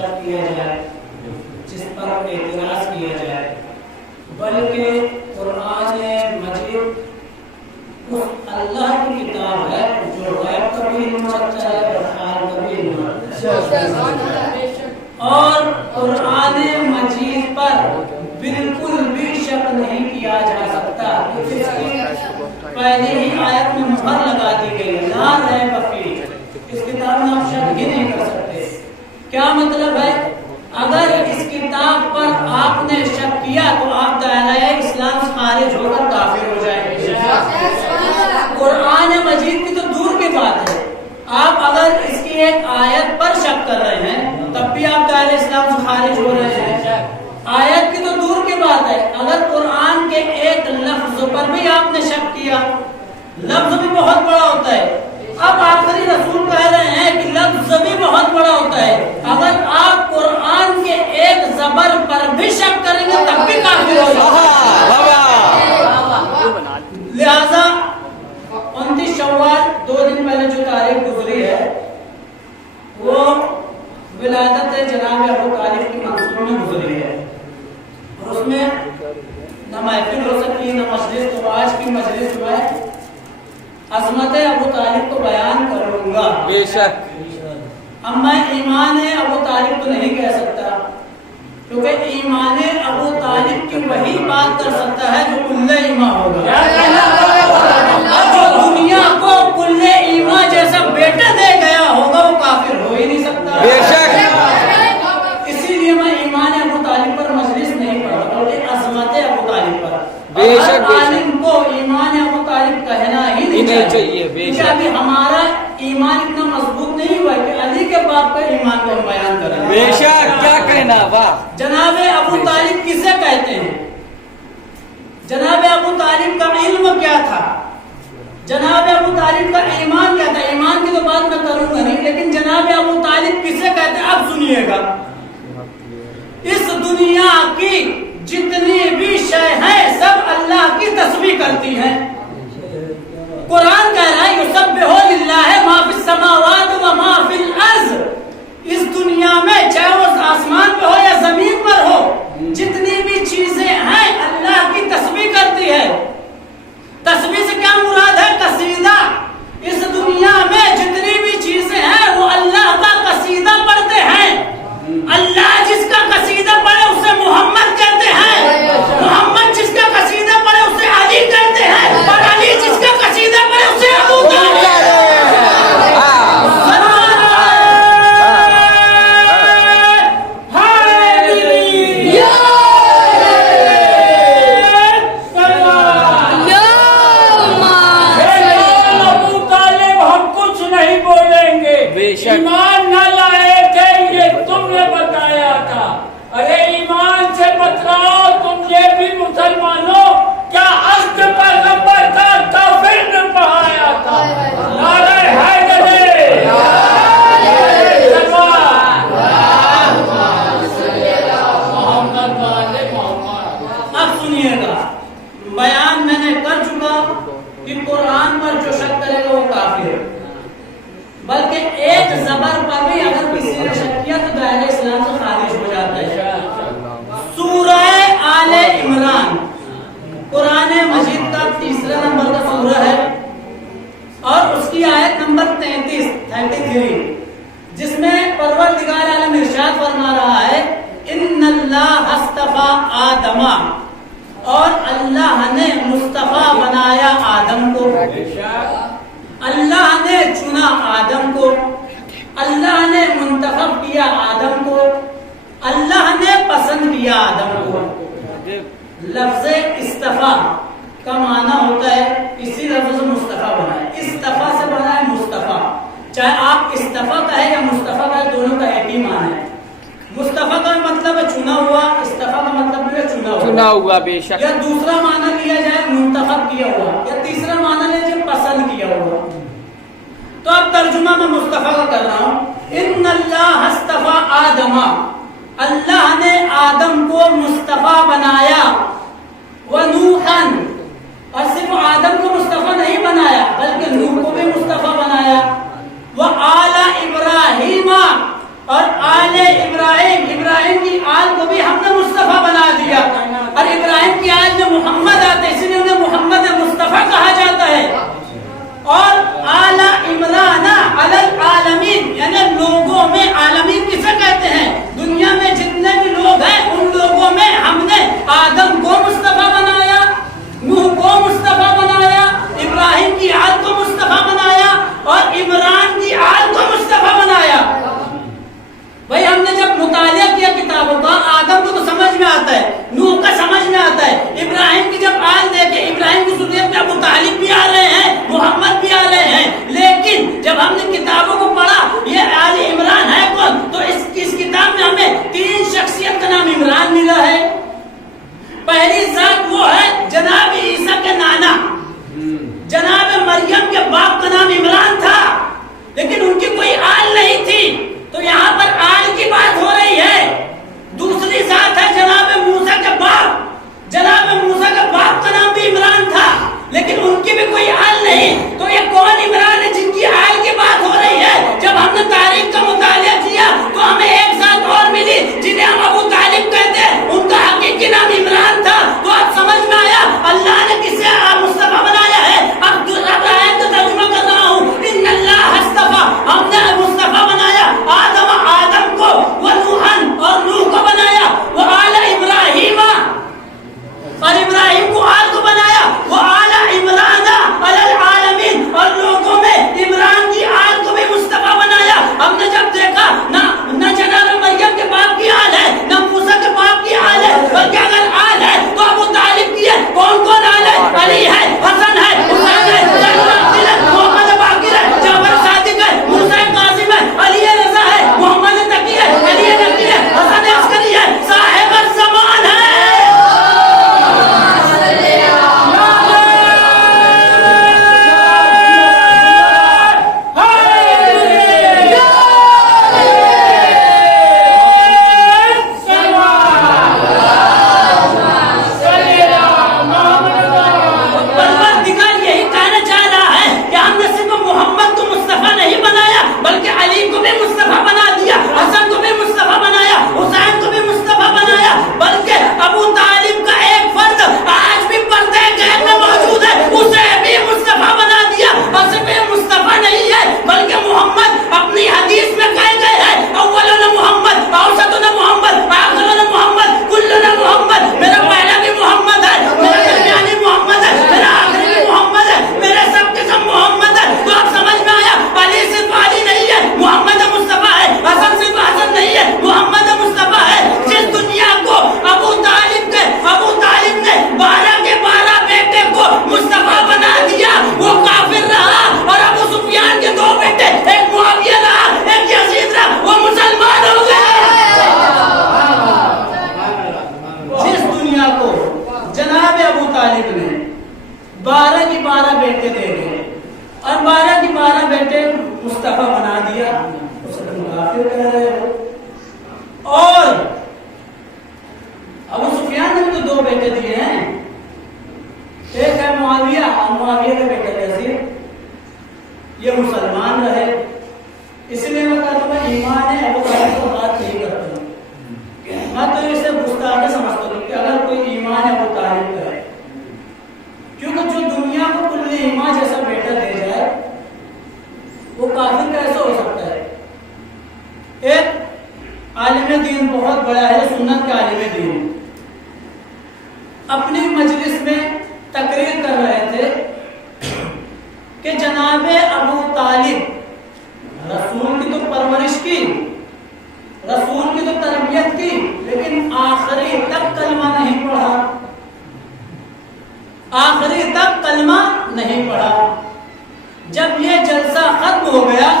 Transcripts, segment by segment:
شک کیا جائے، جس پر اعتراض کیا جائے، بلکہ قرآن مجید اس اللہ کی کتاب ہے جو غیب کا بھی علم رکھتا ہے اور حال کا بھی علم رکھتا ہے، اور قرآن مجید پر بالکل بھی شک نہیں کیا جا سکتا، کیونکہ اس کی پہلے ہی آیت میں مہر لگا دی گئی ہے، لا ریب فیہ، اس کتاب میں آپ شک ہی نہیں کر سکتے۔ کیا مطلب ہے؟ اگر اس کتاب پر آپ نے شک کیا تو آپ دائرہ اسلام سے خارج ہو کر کافر ہو جائیں گے۔ قرآن مجید کی تو دور کی بات ہے، آپ اگر اس کی ایک آیت پر شک کر رہے ہیں تب بھی آپ دائرہ اسلام سے خارج ہو رہے ہیں۔ آیت کی تو دور کی بات ہے، اگر قرآن کے ایک لفظ پر بھی آپ نے شک کیا، لفظ بھی بہت بڑا ہوتا ہے، اب آخری رسول کہہ رہے ہیں کہ لفظ بھی بہت بڑا ہوتا ہے، اگر آپ قرآن کے ایک زبر پر بھی شک کریں گے تب بھی کافر ہو جائیں گے۔ لہذا 29 شوال 2 دن پہلے جو تاریخ گزری ہے وہ ولادت جناب ابو طالب کی منصوبے میں گزری ہے، اور اس میں نہ محفل ہو سکتی ہے نہ مجلس، تو آج کی مجلس جو ہے عظمت ابو طالب کو بیان کروں گا۔ بے شک اب میں ایمان ابو طالب تو نہیں کہہ سکتا، کیونکہ ایمان ابو طالب کی وہی بات کر سکتا ہے جو کل ایمان ہوگا، اور جو دنیا کو کل ایمان جیسا بیٹا دے گیا ہوگا وہ کافر ہو ہی نہیں سکتا۔ بے شک اسی لیے میں ایمان ابو طالب پر مجلس نہیں پڑھتا بلکہ عظمت ابو طالب پر، بے شک ہر عالم کو ایمان ابو طالب کہنا ہی نہیں چاہیے، کیونکہ ابھی ہمارا ایمان اتنا مضبوط نہیں ہوا کہ علی کے باپ کا ایمان کو ہم بیان کریں۔ بے شک کیا کہنا، واہ۔ جناب ابو طالب کسے کہتے ہیں؟ جناب ابو طالب کا علم کیا تھا؟ جناب ابو طالب کا ایمان کیا تھا؟ ایمان کی تو بات میں کروں گا نہیں، لیکن جناب ابو طالب کسے کہتے ہیں اب سنیے گا۔ اس دنیا کی جتنی بھی شے ہیں سب اللہ کی تسبیح کرتی ہیں۔ قرآن کہہ رہا ہے یسبح للہ ما فی السماوات و ما فی الارض، اس دنیا میں چاہے وہ آسمان پہ ہو یا زمین پر ہو جتنی بھی چیزیں ہیں اللہ کی تسبیح کرتی ہے۔ تسبیح سے کیا مراد ہے؟ قصیدہ۔ اس دنیا میں جتنی بھی چیزیں ہیں وہ اللہ کا قصیدہ پڑھتے ہیں۔ اللہ جس کا قصیدہ پڑھے اسے محمد کہتے ہیں، محمد جس کا قصیدہ پڑھے اسے علی کہتے ہیں، اور علی جس کا قصیدہ پڑھے اسے ابو طالب۔ ایمان نہ لائے تھے یہ تم نے بتایا تھا، ارے ایمان سے بتلاؤ تم یہ بھی مسلمانوں، کیا عہد پیغمبر کا کافر نے پڑھایا تھا؟ نعرہ حیدری، اب سنیے گا، بیان میں نے کر چکا کہ قرآن پر جو شک کرے گا وہ کافر ہے، بلکہ ایک زبر پر بھی اگر کسی نے شک کیا تو دائرہ اسلام سے خارج ہو جاتا ہے۔ سورہ آل عمران قرآن مجید کا 3 نمبر کا سورہ ہے، اور اس کی آیت نمبر 33 جس میں پروردگار عالم ارشاد فرما رہا ہے ان اللہ اصطفیٰ آدم، اور اللہ نے مصطفیٰ بنایا آدم کو، اللہ نے چنا آدم کو، اللہ نے منتخب کیا آدم کو، اللہ نے پسند کیا آدم کو۔ لفظ استفا کا معنی ہوتا ہے، اسی لفظ سے مصطفیٰ بنا ہے، استفا سے بنا ہے مصطفیٰ، چاہے آپ استفا کہیں یا مصطفیٰ کہیں دونوں کا ایک ہی معنی ہے۔ مصطفیٰ کا مطلب ہے چنا ہوا، استفا کا مطلب ہے چنا ہوا، بے شک۔ یا دوسرا معنی لیا جائے منتخب کیا ہوا، یا تیسرا معنی لیا جائے پسند کیا ہوا۔ تو اب ترجمہ میں مصطفیٰ کا کر رہا ہوں، ان اللہ اصطفیٰ آدم، اللہ نے آدم کو مصطفیٰ بنایا، ونوحا، اور صرف آدم کو مصطفیٰ نہیں بنایا بلکہ نوح کو بھی مصطفیٰ بنایا، وآل ابراہیم، اور آل ابراہیم ابراہیم کی آل میں محمد آتے ہیں، اس لیے انہیں محمد مصطفیٰ کہا جاتا ہے. اور آل عمران علی العالمین، یعنی لوگوں میں، عالمین کسے کہتے ہیں؟ دنیا میں جتنے بھی لوگ ہیں ان لوگوں میں ہم نے آدم کو مصطفیٰ بنایا، نوح کو مصطفیٰ بنایا، ابراہیم کی آل کو مصطفیٰ بنایا اور عمران کی آل کو مصطفیٰ بنایا. بھائی ہم نے جب مطالعہ کیا کتابوں کا، آدم کو تو سمجھ میں آتا ہے، نوح کا سمجھ میں آتا ہے، ابراہیم کی جب آل دیکھے، ابراہیم کی ذریت میں ابو طالب بھی آ رہے ہیں، محمد بھی آ رہے ہیں. لیکن جب ہم نے کتابوں کو پڑھا یہ آل عمران ہے کون، تو اس کتاب میں ہمیں 3 شخصیت کا نام عمران ملا ہے. پہلی ذات وہ ہے جناب عیسیٰ کے نانا، جناب مریم کے باپ کا نام عمران تھا، لیکن ان کی کوئی آل نہیں تھی. تو یہاں پر آل کی بات ہو رہی ہے. دوسری ذات ہے جناب موسیٰ کے باپ، جناب موسیٰ کے باپ کا نام بھی عمران تھا، لیکن ان کی بھی کوئی آل نہیں. تو یہ کون عمران ہے جن کی آل کی بات ہو رہی ہے؟ جب ہم نے تاریخ کا مطالعہ کیا تو ہمیں ایک ذات اور ملی جنہیں ہم ابو طالب کہتے ہیں، ان کا حقیقی نام عمران تھا. تو اب سمجھ میں آیا اللہ نے کسے مصطفیٰ بنایا ہے. اب آیت کا ترجمہ کر رہا ہوں. ان اللہ اصطفیٰ، ہم نے مصطفیٰ بنایا آدم کو، وہ نوحن اور نوح کو بنایا، وہ آل ابراہیم اور ابراہیم کو آل کو بنایا، وہ آل عمران علی العالمین، اور لوگوں میں عمران کی آل کو بھی مصطفیٰ بنایا. ہم نے جب دیکھا نہ جناب مریم کے باپ کی آل ہے، نہ موسیٰ کے باپ کی آل ہے، بلکہ اگر آل ہے تو ابو طالب کی ہے. کون کون آل ہے؟ علی ہے، حسن ہے، حسین ہے، محمد باقر ہے، جعفر صادق ہے، موسیٰ قاسم ہے، علی رضا ہے، محمد تقی ہے، علی نقی ہے، حسن عسکری ہے، صاحب الزمان ہے. اپنی مجلس میں تقریر کر رہے تھے کہ جناب ابو طالب رسول کی تو پرورش کی، رسول کی تو تربیت کی، لیکن آخری تک کلمہ نہیں پڑھا، آخری تک کلمہ نہیں پڑھا. جب یہ جلسہ ختم ہو گیا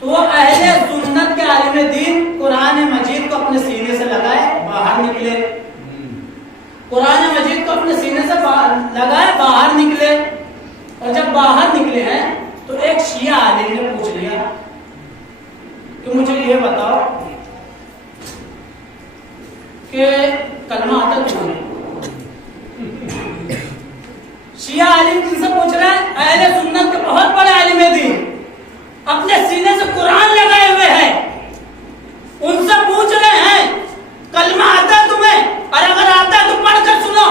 تو وہ اہل سنت کے عالم دین قرآن مجید کو اپنے سینے سے لگائے باہر نکلے، قرآن مجید کو اپنے سینے سے لگائے باہر نکلے. اور جب باہر نکلے ہیں تو ایک شیعہ عالم نے پوچھ لیا کہ مجھے یہ بتاؤ کہ کلمہ آتا کیوں نہیں؟ شیعہ عالم جن سے پوچھ رہے ہیں، اہل سنت کے بہت بڑے عالم دین اپنے سینے سے قرآن لگائے ہوئے ہیں، ان سے پوچھ رہے ہیں کلمہ آتا ہے تمہیں؟ اور اگر آتا ہے تو پڑھ کر سنو.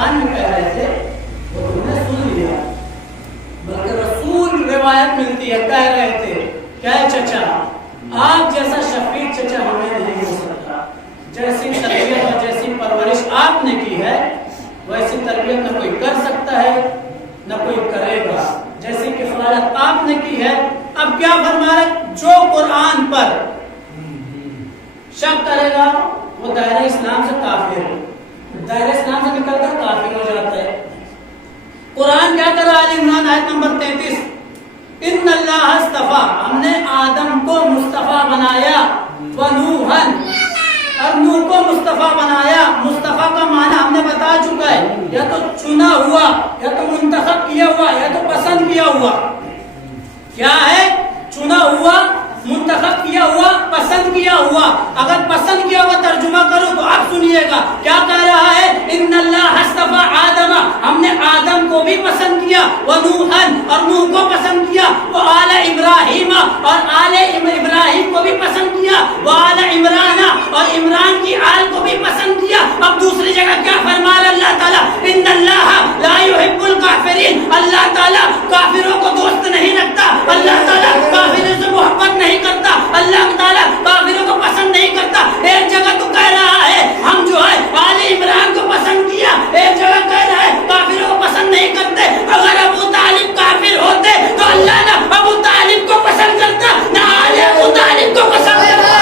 کان میں کہہ رہے تھے وہ تم نے سن لیا، بلکہ رسول روایت ملتی ہے کہہ رہے تھے کیا چچا آپ جیسا شفیق چچا ہمیں نہیں ہو سکتا، جیسی تربیت اور جیسی پرورش آپ نے کی ہے ویسی تربیت نہ کوئی کر سکتا ہے نہ کوئی کرے گا، جیسی کفالت آپ نے کی ہے۔ اب کیا فرما رہے، جو قرآن پر شک کرے گا وہ دائرہ اسلام سے کافر ہے، دائرہ اسلام سے نکل کر کافر ہو جاتا ہے۔ قرآن کیا کر رہا ہے، آل عمران آیت نمبر 33، ان اللہ اصطفیٰ، ہم نے آدم کو مصطفیٰ بنایا، ونوحن، اور نوح کو مصطفیٰ بنایا۔ مصطفیٰ کا معنی ہم نے بتا چکا ہے، یا تو چنا ہوا، یا تو منتخب کیا ہوا، یا تو پسند کیا ہوا۔ کیا ہے؟ چنا ہوا، منتخب کیا ہوا، پسند کیا ہوا۔ اگر پسند کیا ہوا ترجمہ کرو تو آپ سنیے گا کیا کہہ رہا ہے، ان اللہ اصطفیٰ آدم، ہم نے آدم کو بھی پسند کیا، ونوحن، اور نوح کو پسند کیا، وآل ابراہیم، اور آل ابراہیم کو بھی پسند کیا، وآل عمران، اور عمران کی آل کو بھی پسند کیا۔ اب دوسری جگہ کیا فرما رہا اللہ تعالیٰ، ان اللہ لا يحب الکافرین، اللہ تعالیٰ کافروں کو دوست نہیں رکھتا، اللہ تعالیٰ کافروں سے محبت نہیں کرتا، اللہ تعالیٰ کافروں کو پسند نہیں کرتا۔ ایک جگہ تو کہہ رہا ہے ہم جو ہے آل عمران کو پسند کیا، ایک جگہ کہہ رہا ہے کافروں کو پسند نہیں کرتے۔ اگر ابو طالب کافر ہوتے تو اللہ نہ ابو طالب کو پسند کرتا نہ آل ابو طالب کو پسند کرتا۔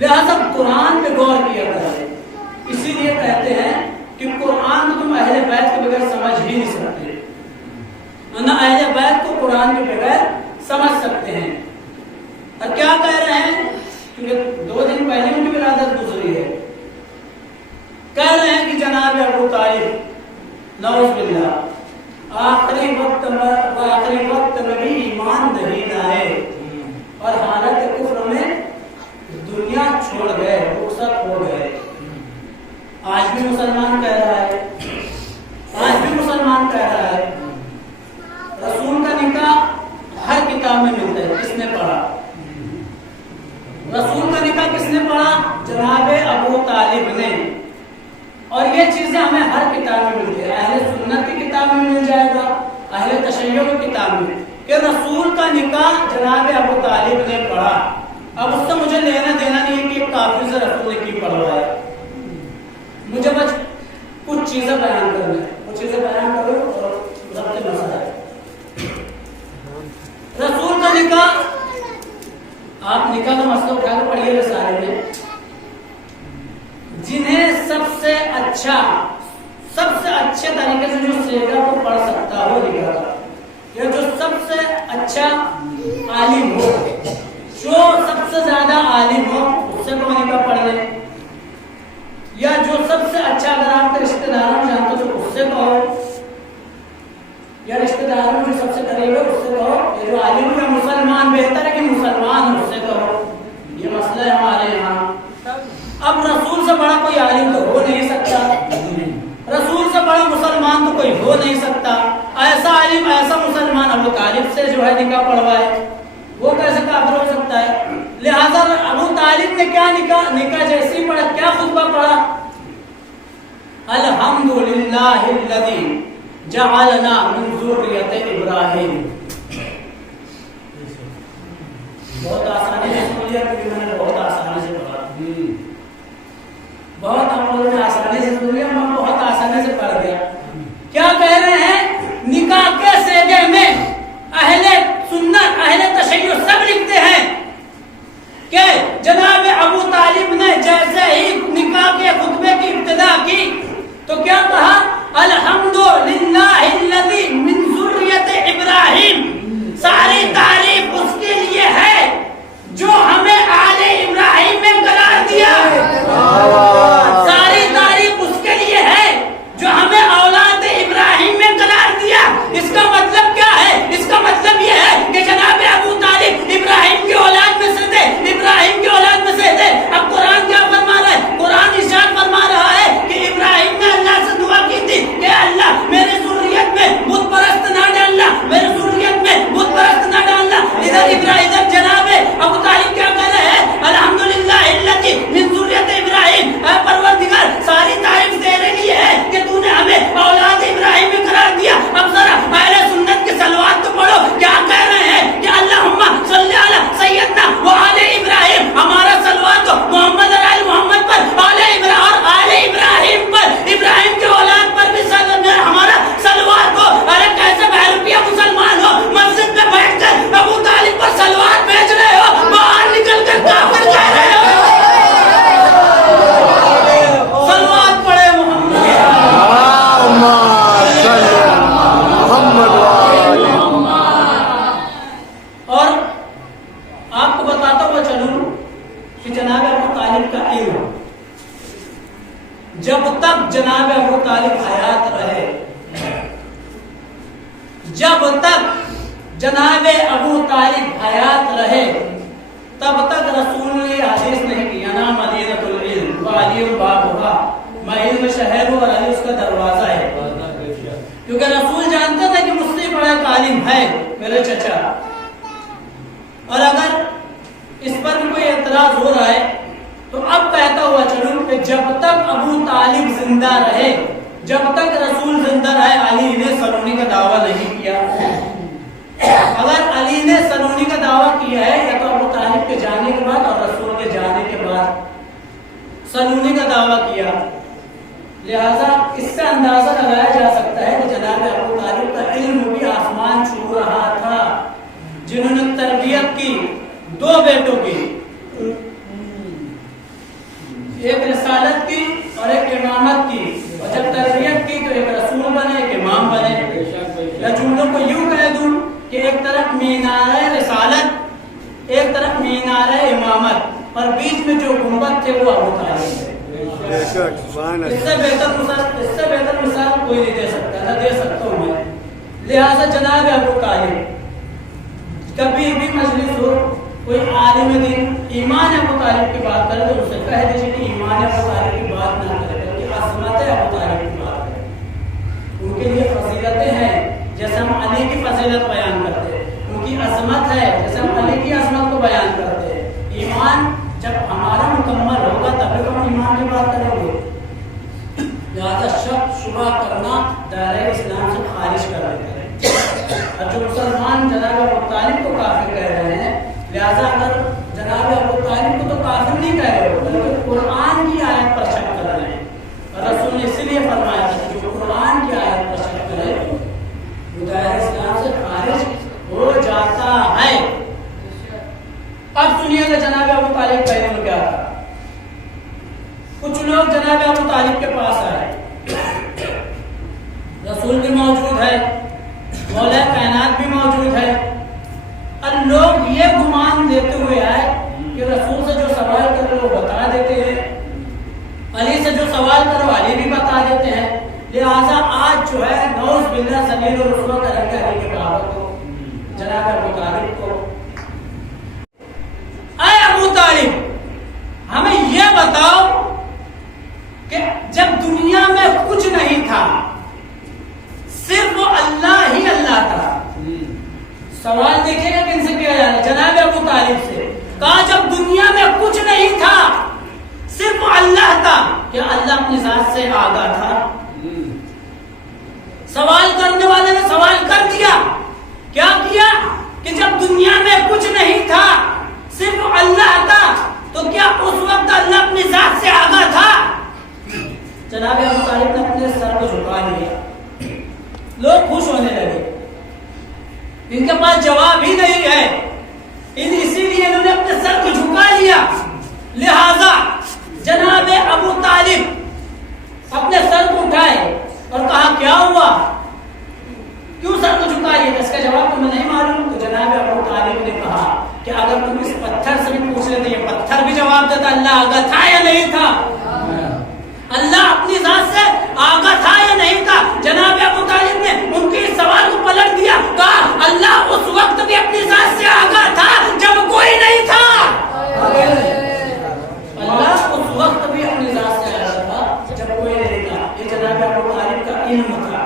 لہذا قرآن پہ غور کیا کرے، اسی لیے کہتے ہیں کہ قرآن کو تم اہل بیت کے بغیر سمجھ ہی نہیں سکتے، نہ اہل بیت کو قرآن کے بغیر سمجھ سکتے ہیں۔ اور کیا کہہ رہے ہیں، کیونکہ 2 دن پہلے ان کی ولادت گزری ہے، کہہ رہے ہیں کہ جناب ابو طالب نعوذ باللہ آخری وقت میں بھی ایمان نہیں لائے اور حالت کفر میں دنیا چھوڑ گئے، رخصت ہو گئے۔ آج بھی مسلمان کہہ رہا ہے، آج بھی مسلمان کہہ رہا ہے رسول کا نکاح ہر کتاب میں ملتا ہے، کس نے پڑھا؟ رسول کا نکاح کس نے پڑھا؟ جناب ابو طالب نے۔ اور یہ چیزیں ہمیں ہر کتاب میں ملتی ہے، اہل سنت کی کتاب میں مل جائے گا، اہل تشیع کی کتاب میں، کہ رسول کا نکاح جناب ابو طالب نے پڑھا۔ اب اس سے مجھے لینا دینا نہیں ہے کہ ایک کافر سے رسول نے کی پڑھوایا، مجھے بس کچھ چیزیں بیان کرنا ہے، وہ چیزیں بیان کرو اور ضبط مسئلہ ہے۔ رسول کا نکاح، آپ نکاح کا مسئلہ اٹھا کر پڑھیے رسالے میں، جنہیں سب سے اچھے طریقے سے جو سیگا کو پڑھ سکتا ہو نکاح کا، یا جو سب سے اچھا عالم ہو، جو سب سے زیادہ عالم ہو، اس سے کوئی نکاح پڑھ لے، یا جو سب سے اچھا اگر آپ کے رشتہ داروں میں جانتے تو اس سے کہو، یا رشتہ داروں میں جو سب سے قریب ہے اس سے کہو، یا جو عالم ہے مسلمان بہتر ہے کہ مسلمان اس سے کہو۔ یہ مسئلہ ہے ہمارے یہاں۔ اب رسول سے بڑا کوئی عالم تو ہو نہیں سکتا، رسول سے بڑا مسلمان تو کوئی ہو نہیں سکتا۔ ایسا عالم ایسا مسلمان ابو طالب سے جو ہے نکاح پڑھوائے، وہ کیسے کافر ہو سکتا ہے؟ لہذا ابو طالب نے کیا نکاح جیسی پڑھا، کیا خطبہ پڑھا، الحمدللہ الذی جعلنا من ذریۃ ابراہیم۔ بہت آسانی سے سن لیا، کیونکہ میں نے بہت آسانی سے پڑھا، بہت ہم لوگوں نے آسانی سے سن لیا، میں بہت آسانی سے پڑھ گیا۔ کیا کہہ رہے ہیں، نکاح کے سیگے میں اہل سنت اہل تشیع سب لکھتے ہیں کہ جناب ابو طالب نے جیسے ہی نکاح کے خطبے کی ابتدا کی تو کیا کہا، الحمدللہ الذی من ذریۃ ابراہیم، ساری تعریف اس کے لیے ہے جو ہمیں آل ابراہیم میں قرار دیا، ساری تعریف اس کے لیے ہے جو ہمیں اولاد ابراہیم میں قرار دیا۔ اس کا مطلب کیا ہے؟ اس کا مطلب یہ ہے کہ جناب ابو طالب ابراہیم کی اولاد میں سے تھے، ابراہیم کی اولاد میں سے تھے۔ اب قرآن کیا فرما رہا ہے؟ قرآن ارشاد فرما رہا ہے کہ ابراہیم نے اللہ سے دعا کی تھی کہ اللہ میرے ذریت میں بت پرست نہ ڈالنا، میرے ذریت میں بت پرست جب تک جناب ابو طالب حیات رہے، جب تک جناب ابو طالب حیات رہے تب تک رسول نے حدیث نہیں کی انا مدینۃ العلم وعلی بابھا، میں علم شہر ہوں اور علی اس کا دروازہ ہے، کیونکہ رسول جانتا تھا کہ مجھ سے بڑا ایک عالم ہے میرے چچا، اور اگر اس پر بھی کوئی اعتراض ہو رہا ہے تو اب کہتا ہوا چلوں کہ جب تک ابو طالب زندہ رہے، جب تک رسول زندہ رہے، علی نے سلونی کا دعویٰ نہیں کیا۔ اگر علی نے سلونی کا دعویٰ کیا ہے یا تو ابو طالب کے جانے کے بعد اور رسول کے جانے کے بعد سلونی کا دعویٰ کیا، لہذا اس سے اندازہ لگایا جا سکتا ہے کہ جناب ابو طالب کا علم بھی آسمان چھو رہا تھا، جنہوں نے تربیت کی 2 بیٹوں کی، ایک رسالت کی اور ایک امامت کی، اور جب تربیت کی تو ایک رسول بنے ایک امام بنے۔ یا جملوں کو یوں کہہ دوں کہ ایک طرف مینار رسالت، ایک طرف مینار امامت، اور بیچ میں جو گنبد تھے وہ ابو طالب تھے۔ اس سے بہتر مثال کوئی نہیں دے سکتا، نہ دے سکتا ہوں میں۔ لہذا جناب ابو طالب کبھی بھی مجلس ہو، کوئی عالم دین ایمان ابو طالب کی بات کرے تو اسے کہہ دیجیے کہ ایمان ابو طالب کی بات نہ کرے بلکہ عظمت ابو طالب کی بات کرے۔ ان کے لیے فضیلتیں ہیں جیسے ہم علی کی فضیلت بیان کرتے ہیں، ان کی عظمت ہے جیسے ہم علی کی عظمت کو بیان کرتے ہیں۔ ایمان جب ہمارا مکمل ہوگا تب ہم ایمان کی بات کریں گے، لہذا شک شبہ کرنا دائرہ اسلام سے خارج کر دیتے ہیں۔ اور جو مسلمان جناب ابو طالب کو کافر کہہ رہے ہیں، لہذا اگر جناب ابو طالب کو تو کافر نہیں کہہ رہے ہو بلکہ قرآن کی آیت پر شک کر رہے ہیں، اور رسول نے اسی لیے فرمایا تھا کہ جو قرآن کی آیت پر شک کرے وہ دائرہ اسلام سے خارج ہو جاتا ہے۔ اب سنیے گا جناب ابو طالب کا علم کیا تھا۔ کچھ لوگ جناب ابو طالب کے پاس آئے، رسول بھی موجود ہے، مولا کائنات بھی موجود ہے، اور لوگ یہ گمان دیتے ہوئے آئے کہ رسول سے جو سوال کرو وہ بتا دیتے ہیں، علی سے جو سوال کرو علی بھی بتا دیتے ہیں، لہٰذا آج جو ہے نعوذ باللہ ذلیل و رسوا کریں گے علی کے بابا کو، جناب ابو طالب کو۔ اے ابو طالب ہمیں یہ بتاؤ کہ جب دنیا میں کچھ نہیں تھا، صرف اللہ ہی اللہ تھا، سوال دیکھیں گا کن سے کیا جا رہا ہے؟ جناب ابو طالب سے۔ کہا جب دنیا میں کچھ نہیں تھا صرف اللہ تھا، کیا اللہ اپنی ذات سے آگاہ تھا؟ سوال کرنے والے نے سوال کر دیا، کیا کیا کہ جب دنیا میں کچھ نہیں تھا صرف اللہ تھا، تو کیا اس وقت اللہ اپنی ذات سے آگاہ تھا؟ جناب ابو طالب نے اپنے سر کو جھکا لیا، لوگ خوش ہونے لگے، ان کے پاس جواب ہی نہیں ہے، اسی لیے انہوں نے اپنے سر کو جھکا لیا۔ لہذا جناب ابو طالب اپنے سر کو اٹھائے اور کہا کیا ہوا، کیوں سر کو جھکا لیا؟ اس کا جواب تمہیں نہیں معلوم؟ تو جناب ابو طالب نے کہا کہ اگر تم اس پتھر سے بھی پوچھ لیتے یہ پتھر بھی جواب دیتا اللہ آگاہ تھا یا نہیں تھا، اللہ اپنی ذات سے آگاہ تھا یا نہیں تھا۔ جناب ابو طالب نے ان کے اس سوال کو پلٹ دیا، کہا اللہ اس وقت بھی اپنی ذات سے آگاہ تھا جب کوئی نہیں تھا، اللہ اس وقت بھی اپنی ذات سے آگاہ تھا جب کوئی نہیں تھا۔ یہ جناب ابو طالب کا علم تھا۔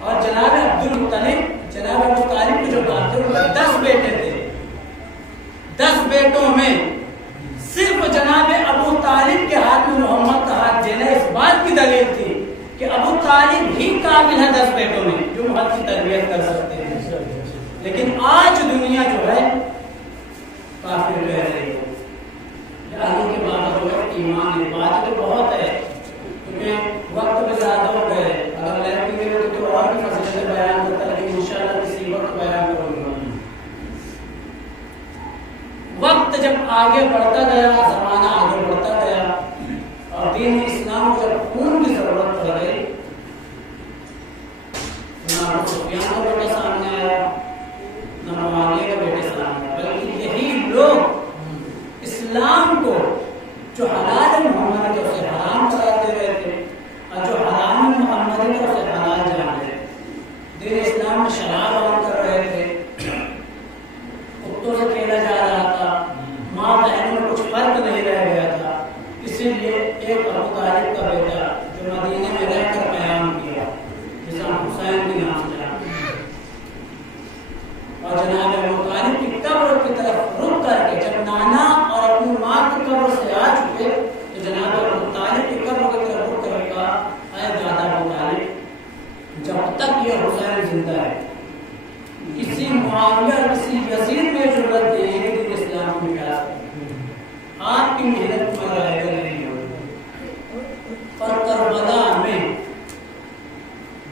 اور جناب عبد المطلب، جناب ابو طالب کے جو بات تھے ان کے 10 بیٹے تھے، 10 بیٹوں میں صرف جناب ابو طالب کے ہاتھ میں محمد کا ہاتھ دینا اس بات کی دلیل تھی کہ ابو طالب ہی قابل ہے 10 بیٹوں میں جو محمد کی تربیت کر سکتے ہیں۔ لیکن آج دنیا جو ہے کافر رہ رہی ہے، علی کے بابا جو ہے ایمان ہے، بات تو بہت ہے کیونکہ وقت بھی زیادہ ہو گئے، اگر لائن کی ہوتی تو اور بھی فضیلتیں بیان کرتا، لیکن انشاءاللہ کسی وقت بیان کروں گا۔ وقت جب آگے بڑھتا گیا، زمانہ آگے بڑھتا گیا، اور دین اسلام کو جب خون کی ضرورت پڑ گئی، نہ ابو سفیان کا بیٹا سامنے آیا، نہ معاویہ کا بیٹا سامنے آیا، بلکہ یہی لوگ اسلام کو جو حلال محمد کے اسے حرام کراتے رہے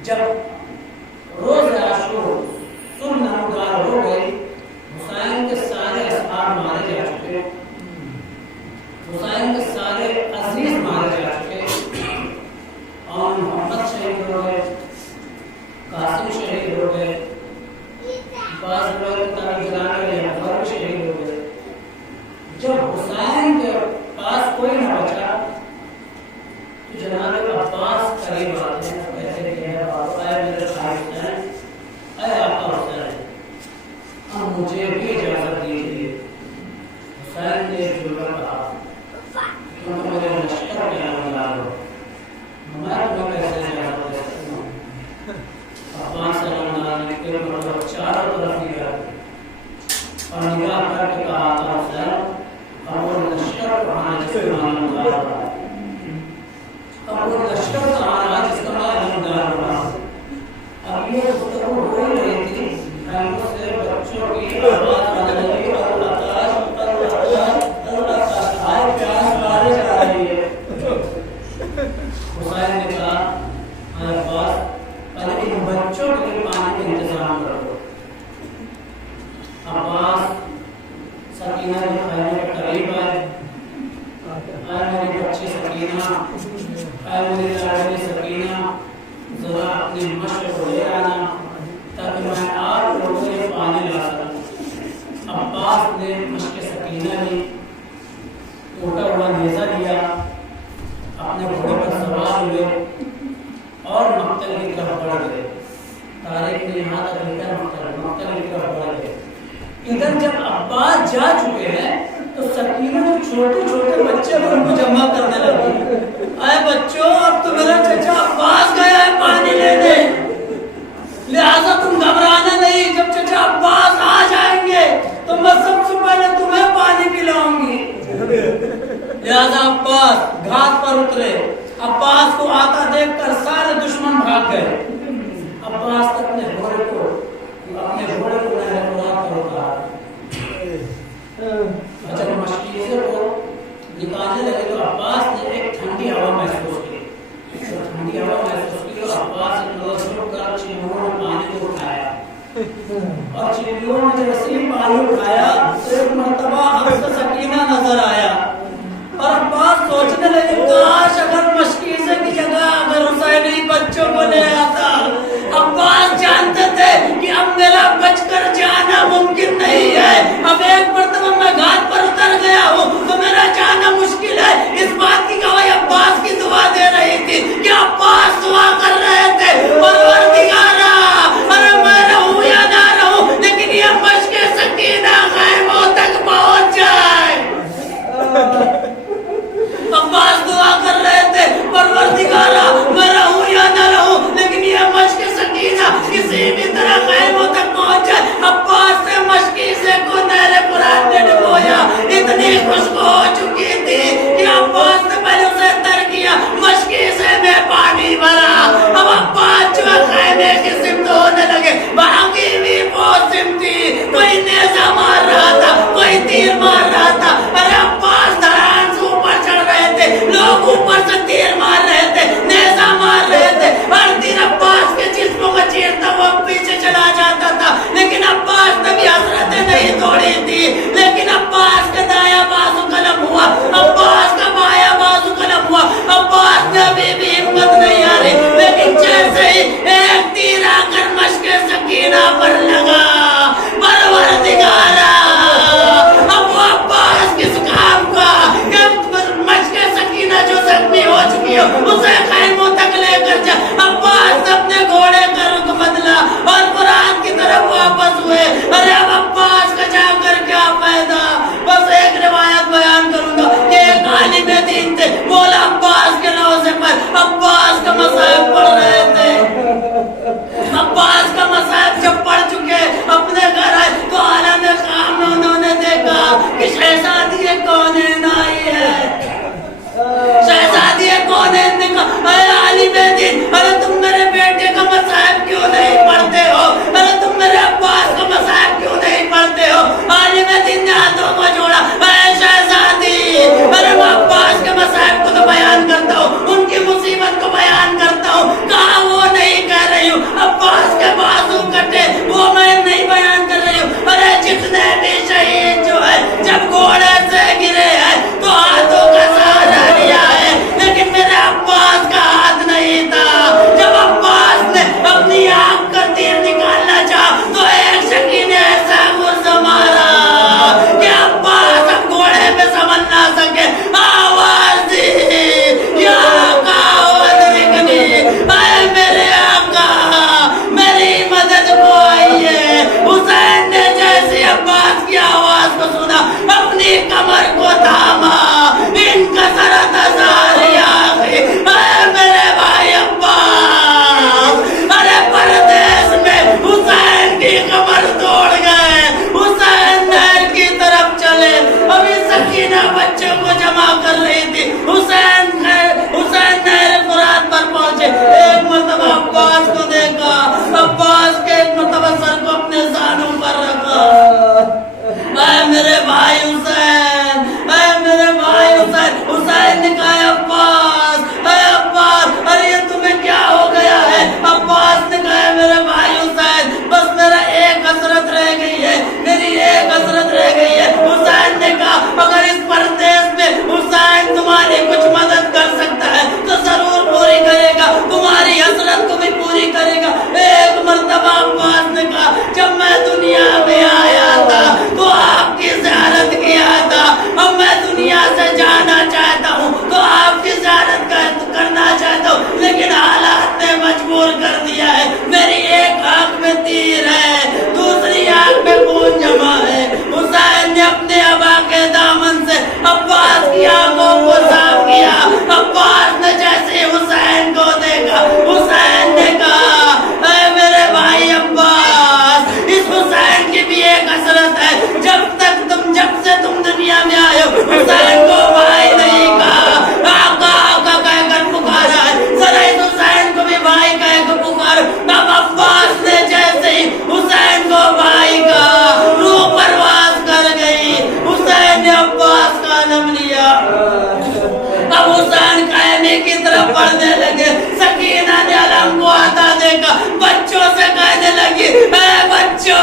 جب روز عاشور صلح نمودار ہو گئی، حسین کے سارے اصحاب مارے جا چکے، حسین کے سارے عزیز مارے جا چکے، اور محمد شہید ہو گئے، قاسم شہید ہو گئے، بعض لوگ اکبر شہید ہو گئے۔ جب حسین کے پاس کوئی نہ بچا تو جناب عباس قریب آتے ہیں، کہتے ہیں کہ اے میرے بھائی حسین، اے آقا حسین، اب مجھے بھی اجازت دیجیے۔ حسین نے جملہ کہا، تم میرے لشکر کے اندر ہو، میں تمہیں کیسے اجازت دے سکتا ہوں؟ عباس صلی اللہ علیہ وسلم کے مطلب چاروں طرف گیا اور نگاہ کر کے کہا، آقا حسین، اب وہ لشکر کہاں جس کا نام دار ہوا ہے، اب وہ لشکر کہاں جس کا نام دار ہوا ہے۔ اب یہ گفتگو ہو ہی رہی تھی، خیموں سے بچوں کی آواز آنے لگی اور پیاس بارش آ رہی ہے۔ حسین نے کہا، اے عباس، پہلے ان بچوں کے لیے پانی کا انتظام کرو۔ عباس سکینہ کے خیمے کے قریب آئے، اے میری بچی سکینہ، اے میری لاڈلی سکینہ، ذرا اپنی مشق کو لے آنا تاکہ میں آپ لوگوں کے لیے پانی لا سکوں۔ عباس نے مشق سکینہ لی، ٹوٹا ہوا نیزہ لیا، اپنے گھوڑے پر سوار ہوئے اور مقتل کی طرف بڑھ گئے۔ تاریخ نے یہاں تک لکھا مقتل کی طرف بڑھ گئے۔ ادھر جب عباس جا چکے ہیں تو سکینہ جو چھوٹے چھوٹے بچے ہیں ان کو جمع کرنے لگی، اے بچوں، اب تو میرا چچا عباس گیا ہے پانی لینے، لہذا تم گھبرانا نہیں، جب چچا عباس آ جائیں گے تو میں سب سے پہلے تمہیں پانی پلاؤں گی۔ لہذا عباس گھاٹ پر اترے، عباس کو آتا دیکھ کر سارے دشمن بھاگ گئے۔ عباس اپنے گھوڑے کو نہر فرات پر اتارا، جب مشکیزے کو نکالنے لگے تو عباس نے ایک ٹھنڈی ہوا محسوس کی، ٹھنڈی ہوا محسوس کی اور عباس نے لوٹ کر چیموں نے پانی کو اٹھایا، اور چیموں نے جب اسی پانی اٹھایا تو ایک مرتبہ عکس سکینہ نظر آیا، اور عباس سوچنے لگے کاش اگر مشکیزے کی جگہ اگر حسینی بچوں کو لے آتا۔ عباس جانتے تھے کہ اب میرا بچ کر جانا ممکن نہیں ہے، اب ایک مرتبہ میں گھاٹ پر اتر گیا ہوں تو میرا جانا مشکل ہے۔ اس بات کی گواہی عباس کی دعا دے رہی تھی کہ عباس دعا کر رہے تھے، پروردگارا ارے میں رہوں یا نہ رہوں لیکن یہ مشق سکینہ خیموں تک پہنچ جائے۔ عباس دعا کر رہے تھے، پروردگارا میں رہوں یا نہ رہوں لیکن یہ مشق سکینہ کسی بھی طرح خیموں تک پہنچ جائے۔ عباس سے مشکیزے کو نہر فرات نے ڈبویا، اتنی خوشبو ہو چکی تھی کہ عباس نے پہلے اسے تر کیا، مشکیزے میں پانی بھرا۔ اب عباس جو خیمے کی سمت ہونے لگے، بھاگی بھی وہ سمت تھی، کوئی نیزہ مار رہا تھا، کوئی تیر مار رہا تھا۔ ارے عباس دھڑان سے اوپر چڑھ رہے تھے، لوگ اوپر سے تیر مار رہے تھے، نیزہ مار رہے تھے، ہر تیر عباس کے جسموں کو چیرتا وہ پیچھے چلا جاتا تھا، لیکن عباس نے بھی حسرتیں نہیں توڑی تھی۔ لیکن عباس کا دایاں بازو قلم ہوا، عباس کا بایاں بازو قلم ہوا، عباس نے ابھی بھی ہمت نہیں آ رہی، لیکن جیسے ہی ایک تیر آ کر مشق سکینہ پر لگا، پروردگارا اب وہ عباس کس کام کا کہ مشق سکینہ جو زخمی ہو چکی ہو اسے خیموں تک لے کر جا۔ عباس اپنے گھوڑے کا رخ بدلا اور فرات کی طرف واپس ہوئے۔ ارے اب عباس کا جا کر کیا فائدہ؟ بس ایک روایت بیان کروں گا کہ ایک عالم دین تھے، مولا عباس کے روضے پر بچوں سے کہنے لگی اے بچوں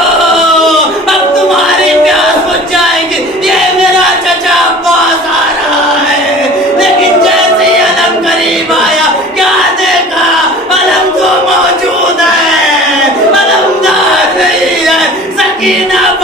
اب تمہاری پیاس بجھ جائے گی، یہ میرا چچا عباس آ رہا ہے۔ لیکن جیسے ہی علم قریب آیا کیا دیکھا، علم تو موجود ہے، علم دار نہیں ہے۔ سکینہ